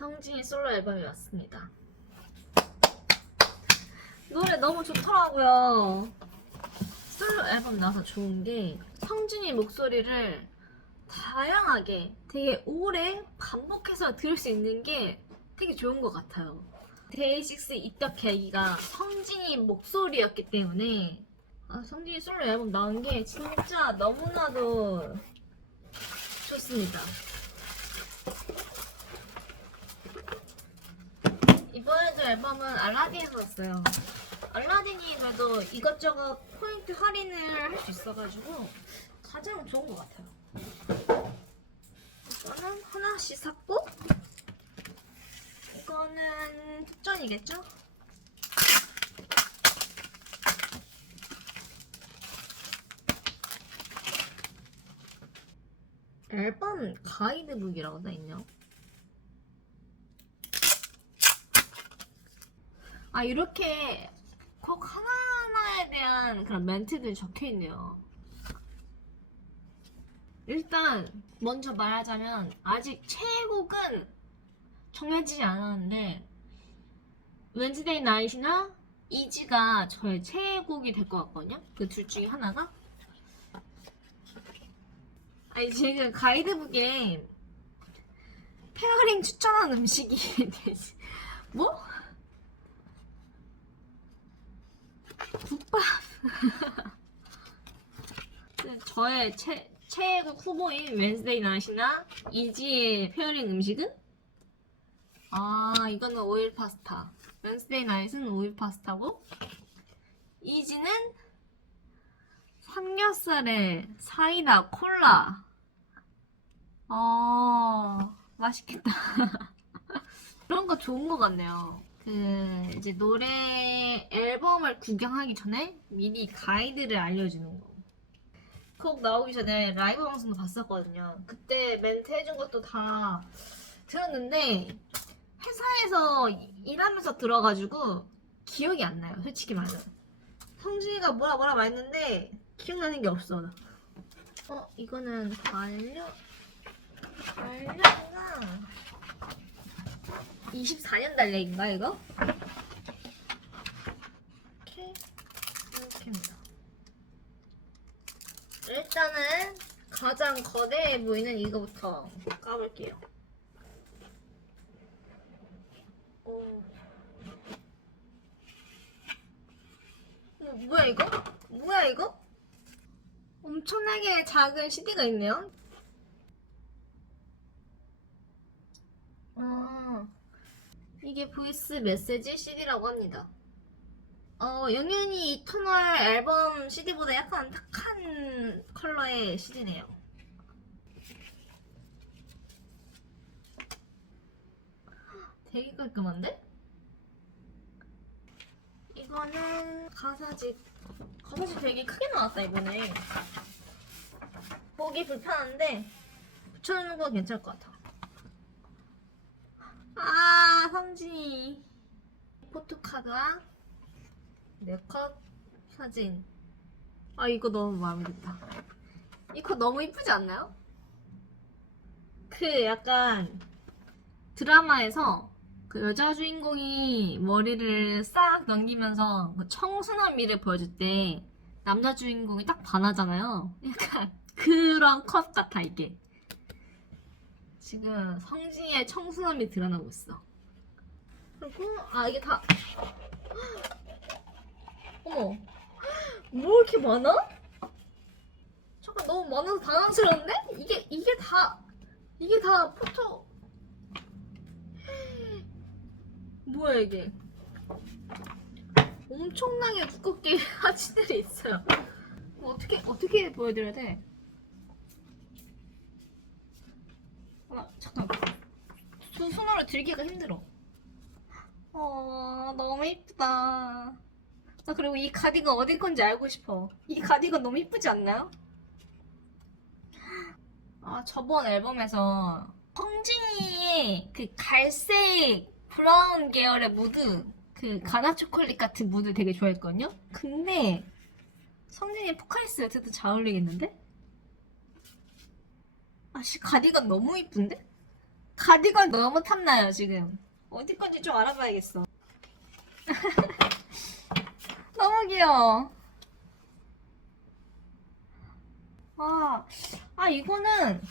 성진이 솔로 앨범이 왔습니다. 노래 너무 좋더라고요. 솔로 앨범 나와서 좋은 게 성진이 목소리를 다양하게 되게 오래 반복해서 들을 수 있는 게 되게 좋은 것 같아요. 데이식스 입덕 계기가 성진이 목소리였기 때문에 아, 성진이 솔로 앨범 나온 게 진짜 너무나도 좋습니다. 이번에 도 앨범은 알라딘에서 왔어요. 알라딘이 그래도 이것저것 포인트 할인을 할 수 있어가지고 가장 좋은 것 같아요. 이거는 하나씩 샀고 이거는 특전이겠죠? 앨범 가이드북이라고 써있네요. 아 이렇게 곡 하나하나에 대한 그런 멘트들이 적혀있네요. 일단 먼저 말하자면 아직 최애곡은 정해지지 않았는데 웬즈데이 나잇이나 이지가 저의 최애곡이 될 것 같거든요. 그 둘 중에 하나가 아니 지금 가이드북에 페어링 추천한 음식이 뭐? 국밥 그 저의 최, 최애곡 후보인 웬스데이 나잇이나 이지의 페어링 음식은? 아 이거는 오일 파스타. 웬스데이 나잇은 오일 파스타고 이지는 삼겹살에 사이다 콜라. 어 맛있겠다. 그런 거 좋은 거 같네요 그 이제 노래 앨범을 구경하기 전에 미리 가이드를 알려주는 거. 곡 나오기 전에 라이브 방송도 봤었거든요. 그때 멘트 해준 것도 다 들었는데 회사에서 일하면서 들어가지고 기억이 안 나요. 솔직히 말하면. 성진이가 뭐라 뭐라 말했는데 기억나는 게 없어. 나. 어 이거는 반려 반려가 24년 달력인가 이거? 이렇게 이렇게입니다. 일단은 가장 거대해 보이는 이거부터 까볼게요. 오. 어, 뭐야 이거? 뭐야 이거? 엄청나게 작은 CD가 있네요. 아. 보이스 메시지 CD라고 합니다. 어, 영현이 이터널 앨범 CD보다 약간 탁한 컬러의 CD네요. 되게 깔끔한데? 이거는 가사집. 가사집 되게 크게 나왔다, 이번에. 보기 불편한데, 붙여놓는 건 괜찮을 것 같아. 아, 성진이. 포토카드와 네컷 사진. 아, 이거 너무 마음에 든다. 이거 너무 이쁘지 않나요? 그 약간 드라마에서 그 여자 주인공이 머리를 싹 넘기면서 그 청순한 미를 보여줄 때 남자 주인공이 딱 반하잖아요. 약간 그런 컷 같아, 이게. 지금 성진이의 청순함이 드러나고 있어. 그리고 아 이게 다 어머 뭐 이렇게 많아? 잠깐 너무 많아서 당황스러운데? 이게 이게 다 이게 다 포토 뭐야 이게 엄청나게 두껍게 사진들이 있어요. 어떻게 어떻게 보여드려야 돼? 아, 잠깐. 두 손으로 들기가 힘들어. 어, 너무 이쁘다. 나 그리고 이 가디건 어디 건지 알고 싶어. 이 가디건 너무 이쁘지 않나요? 아, 저번 앨범에서 성진이의 그 갈색 브라운 계열의 무드, 그 가나 초콜릿 같은 무드 되게 좋아했거든요? 근데 성진이 포카리스 웨트도 잘 어울리겠는데? 아씨 가디건 너무 이쁜데? 가디건 너무 탐나요 지금. 어디 건지 좀 알아봐야겠어. 너무 귀여워. 아, 아 이거는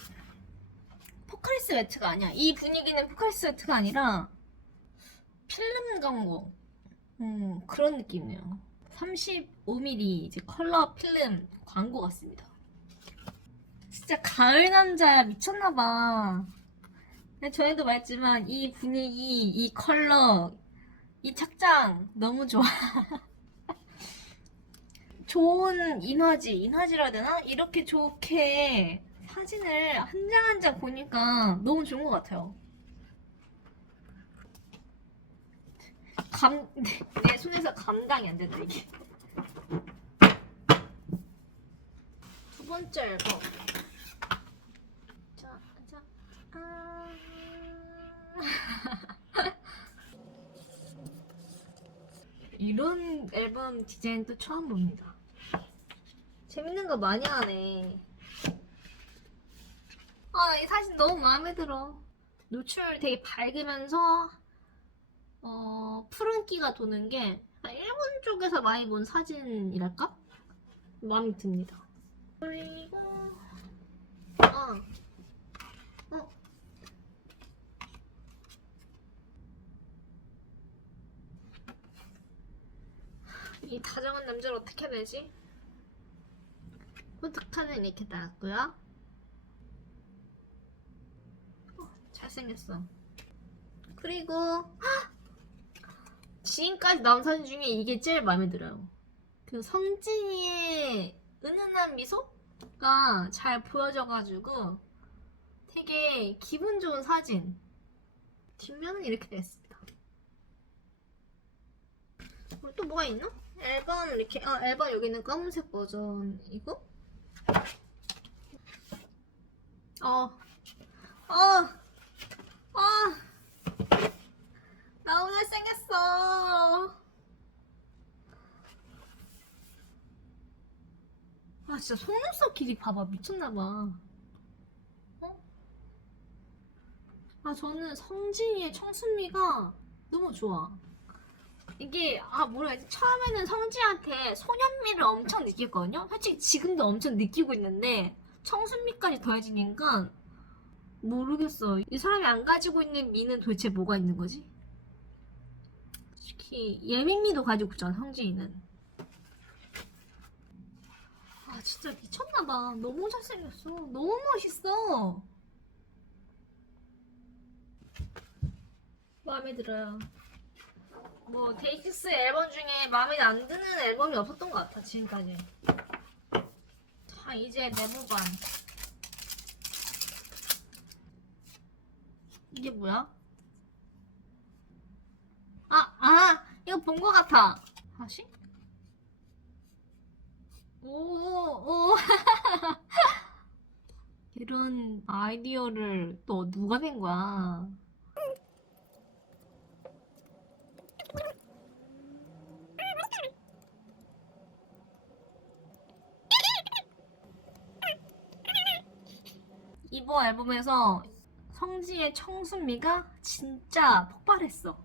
포카리스 매트가 아니야. 이 분위기는 포카리스 매트가 아니라 필름 광고. 음, 그런 느낌이에요. 35mm 이제 컬러 필름 광고 같습니다. 진짜 가을 남자 미쳤나봐. 전에도 말했지만 이 분위기, 이 컬러, 이 착장 너무 좋아. 좋은 인화지, 인화지라 해야 되나? 이렇게 좋게 사진을 한 장 한 장 보니까 너무 좋은 것 같아요. 감, 내, 내 손에서 감당이 안 된다, 이게. 두 번째 앨범. 아. 이런 앨범 디자인도 처음 봅니다. 재밌는 거 많이 하네. 아, 이 사진 너무 마음에 들어. 노출 되게 밝으면서 어, 푸른기가 도는 게 아, 일본 쪽에서 많이 본 사진이랄까? 마음에 듭니다. 그리고 아, 어. 이 다정한 남자를 어떻게 되지? 포토카는 이렇게 나왔고요. 어, 잘생겼어. 그리고 헉! 지금까지 나온 사진 중에 이게 제일 마음에 들어요. 그 성진이의 은은한 미소가 잘 보여져가지고 되게 기분 좋은 사진. 뒷면은 이렇게 됐습니다. 또 뭐가 있나? 앨범 이렇게 아 앨범 여기는 검은색 버전이고 어 어, 어, 나 오늘 생겼어. 아, 진짜 속눈썹 길이 봐봐. 미쳤나봐. 어? 아, 저는 성진이의 청순미가 너무 좋아. 이게, 아, 뭐라 해야지. 처음에는 성진한테 소년미를 엄청 느꼈거든요? 솔직히 지금도 엄청 느끼고 있는데, 청순미까지 더해지니까, 모르겠어. 이 사람이 안 가지고 있는 미는 도대체 뭐가 있는 거지? 특히 예민미도 가지고 있잖아, 성진이는. 아, 진짜 미쳤나봐. 너무 잘생겼어. 너무 멋있어. 마음에 들어요. 뭐, 데이식스 앨범 중에 마음에 안 드는 앨범이 없었던 것 같아, 지금까지. 자, 이제 메모반. 이게 뭐야? 아, 아, 이거 본 것 같아. 다시? 오, 오. 이런 아이디어를 또 누가 낸 거야? 이번 앨범에서 성지의 청순미가 진짜 폭발했어.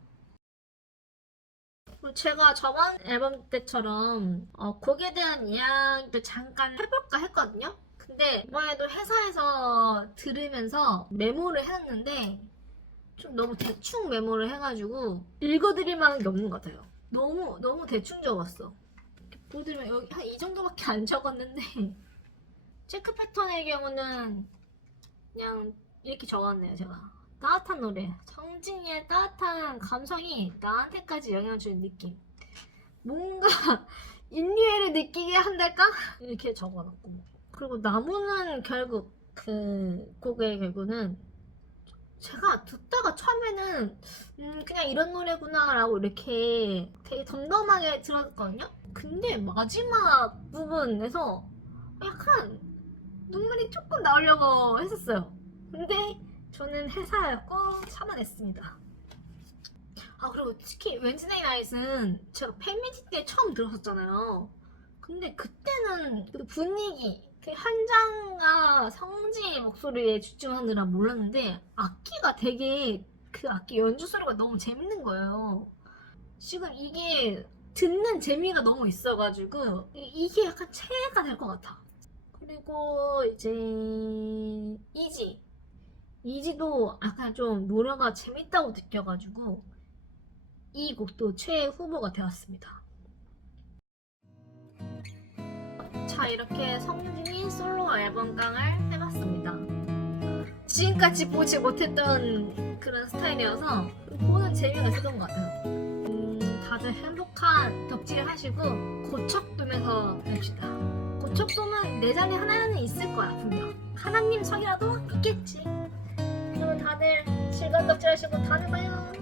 제가 저번 앨범 때처럼 어, 곡에 대한 이야기도 잠깐 해볼까 했거든요. 근데 이번에도 회사에서 들으면서 메모를 해놨는데 좀 너무 대충 메모를 해가지고 읽어드릴 만한 게 없는 것 같아요. 너무 너무 대충 적었어. 보여드리면 여기 한 이 정도밖에 안 적었는데 체크 패턴의 경우는 그냥 이렇게 적었네요 제가. 따뜻한 노래. 성진이의 따뜻한 감성이 나한테까지 영향을 주는 느낌. 뭔가 인류애를 느끼게 한달까? 이렇게 적어놨고. 그리고 나무는 결국 그 곡의 결국은 제가 듣다가 처음에는 음 그냥 이런 노래구나 라고 이렇게 되게 덤덤하게 들었거든요. 근데 마지막 부분에서 약간 조금 나오려고 했었어요. 근데 저는 회사였고 참아냈습니다. 아 그리고 특히 웬즈데이 나잇은 제가 팬미팅 때 처음 들었었잖아요. 근데 그때는 그 분위기 그 현장과 성지의 목소리에 집중하느라 몰랐는데 악기가 되게 그 악기 연주 소리가 너무 재밌는 거예요. 지금 이게 듣는 재미가 너무 있어가지고 이- 이게 약간 최애가 될 것 같아. 그리고 이제 이지 이지도 약간 좀 노래가 재밌다고 느껴가지고 이 곡도 최애 후보가 되었습니다. 자 이렇게 성진이 솔로 앨범깡을 해봤습니다. 지금까지 보지 못했던 그런 스타일이어서 보는 재미가 있었던 것 같아요. 음, 다들 행복한 덕질 하시고 고척돔에서 뵙시다. 고척돔은 내 자리 하나는 있을 거야 분명. 하나님 성이라도 있겠지. 그러면 다들 즐거운 덕질 하시고 다음에 봐요.